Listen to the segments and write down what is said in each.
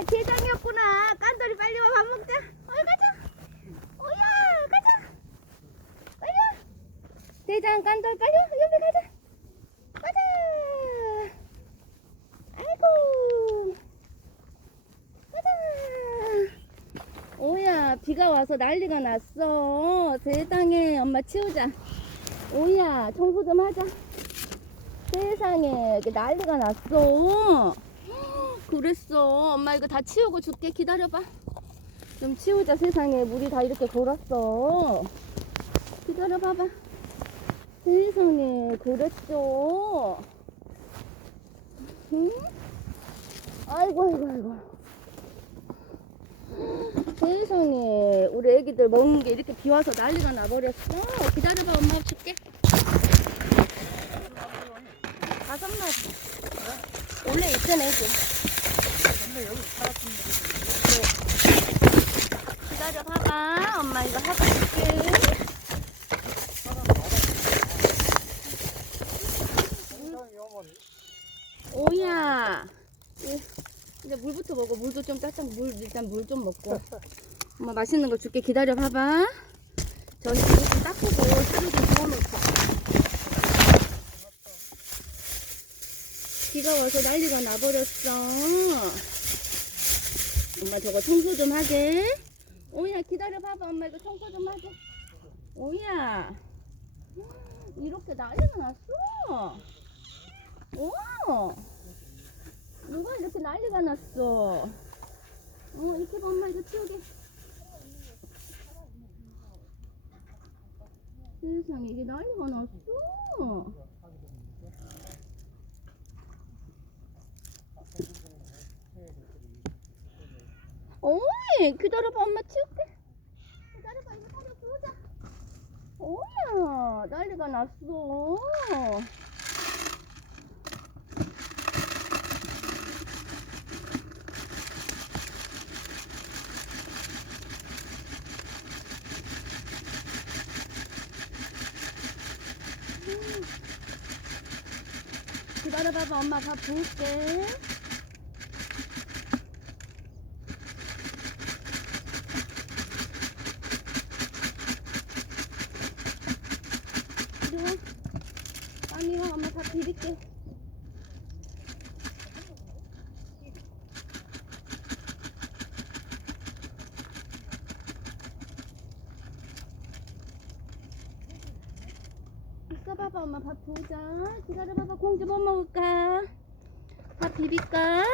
오야 대장이었구나. 깐돌이 빨리 와 밥 먹자. 어이 가자. 오야 가자. 빨리. 대장 깐돌 빨리 와. 여기 가자. 가자. 아이고. 가자. 오야 비가 와서 난리가 났어. 세상에 엄마 치우자. 오야 청소 좀 하자. 세상에 이게 난리가 났어. 그랬어. 엄마 이거 다 치우고 줄게. 기다려봐. 좀 치우자. 세상에 물이 다 이렇게 골았어. 기다려봐봐. 세상에 그랬죠. 응? 아이고 아이고 아이고. 세상에 우리 애기들 먹는 게 이렇게 비 와서 난리가 나버렸어. 기다려봐 엄마 줄게. 다섯 마리. 원래 있던 애 기. 기다려 봐봐. 엄마 이거 하고 줄게. 오야. 예, 이제 물부터 먹어. 물도 좀 따뜻한 물 일단 물 좀 먹고. 엄마 맛있는 거 줄게. 기다려 봐봐. 이거 좀 닦고 좀 부어놓자. 비가 와서 난리가 나버렸어. 엄마 저거 청소 좀 하게. 오야 기다려 봐봐. 엄마 이거 청소 좀 하게. 오야. 이렇게 난리가 났어. 오. 누가 이렇게 난리가 났어. 어 이렇게 봐 엄마 이거 치우게. 세상에 이게 난리가 났어. 어이 기다려봐 엄마 치울게. 기다려봐 이거 사료 부으자. 오야 난리가 났어. 음. 기다려봐봐 엄마 밥 부을게 이리 와. 빨리 와. 엄마 다. 있어 봐봐. 엄마 밥 부자. 기다려 봐봐. 공주 뭐 먹을까? 밥 비빌까?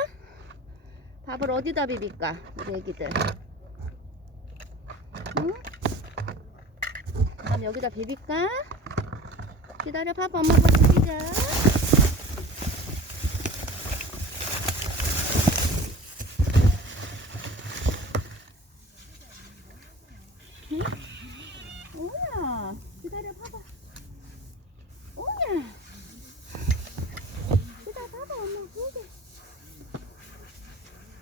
밥을 어디다 비빌까? 우리 애기들. 응? 밥 여기다 비빌까? 기다려 봐봐 엄마 밥 비비자 응? 오야 기다려 봐봐 오야 기다려 봐봐 엄마 보게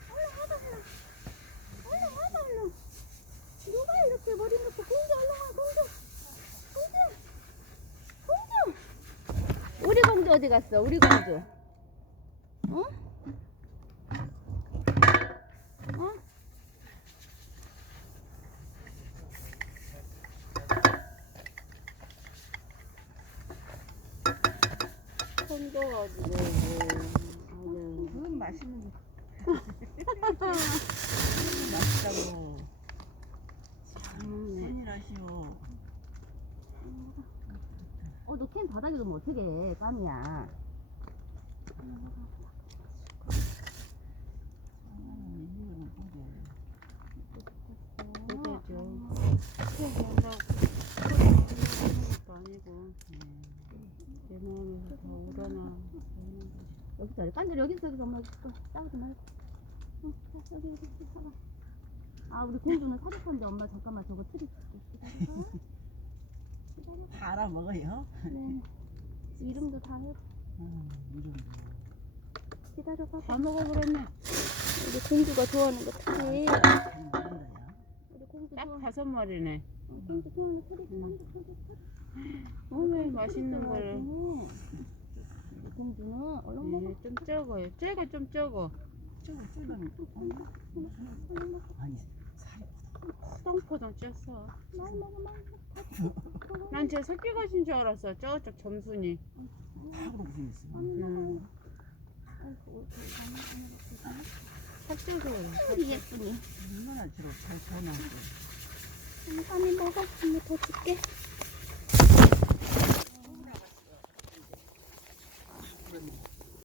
얼른 와봐 얼른 얼른 와봐 얼른 누가 이렇게 머리 놓고 공주 얼른 와 공주 공주 공주 우리 공주 어디 갔어 우리 공주 어? 어? 손도가지고 그건 맛있는 거. 맛있다고. 팬이라시오. 어, 너캔 바닥에 두면 어떡해, 깜이야. 우러나 여기서, 깐들 여기서, 여기서 엄마 또 싸우지 말고. 응, 자, 여기, 여기, 여기, 봐봐. 아, 우리 공주는 사족한데 엄마 잠깐만 저거 트리 줄게. 알아먹어요. 네. 이름도 다 해. 음, 이름. 기다려봐. 다 먹어버렸네. 우리 공주가 좋아하는 거 트리. 잘 먹는다요. 우리 공주 딱 좋아. 다섯 마리네. 어, 공주 좋아하는. 어머 맛있는 걸. 우리 공주는 얼른 먹어. 네, 좀 적어요. 쟤가 좀 적어. 저거 쫄면 아니 똥포동 쪘어. 쪘어. 난쟤 새끼 가신 줄 알았어. 저쪽 점순이. 탁으로 예쁘니. 얼마나 주로 잘 전화하고. 많이 먹어. 언니 더 줄게.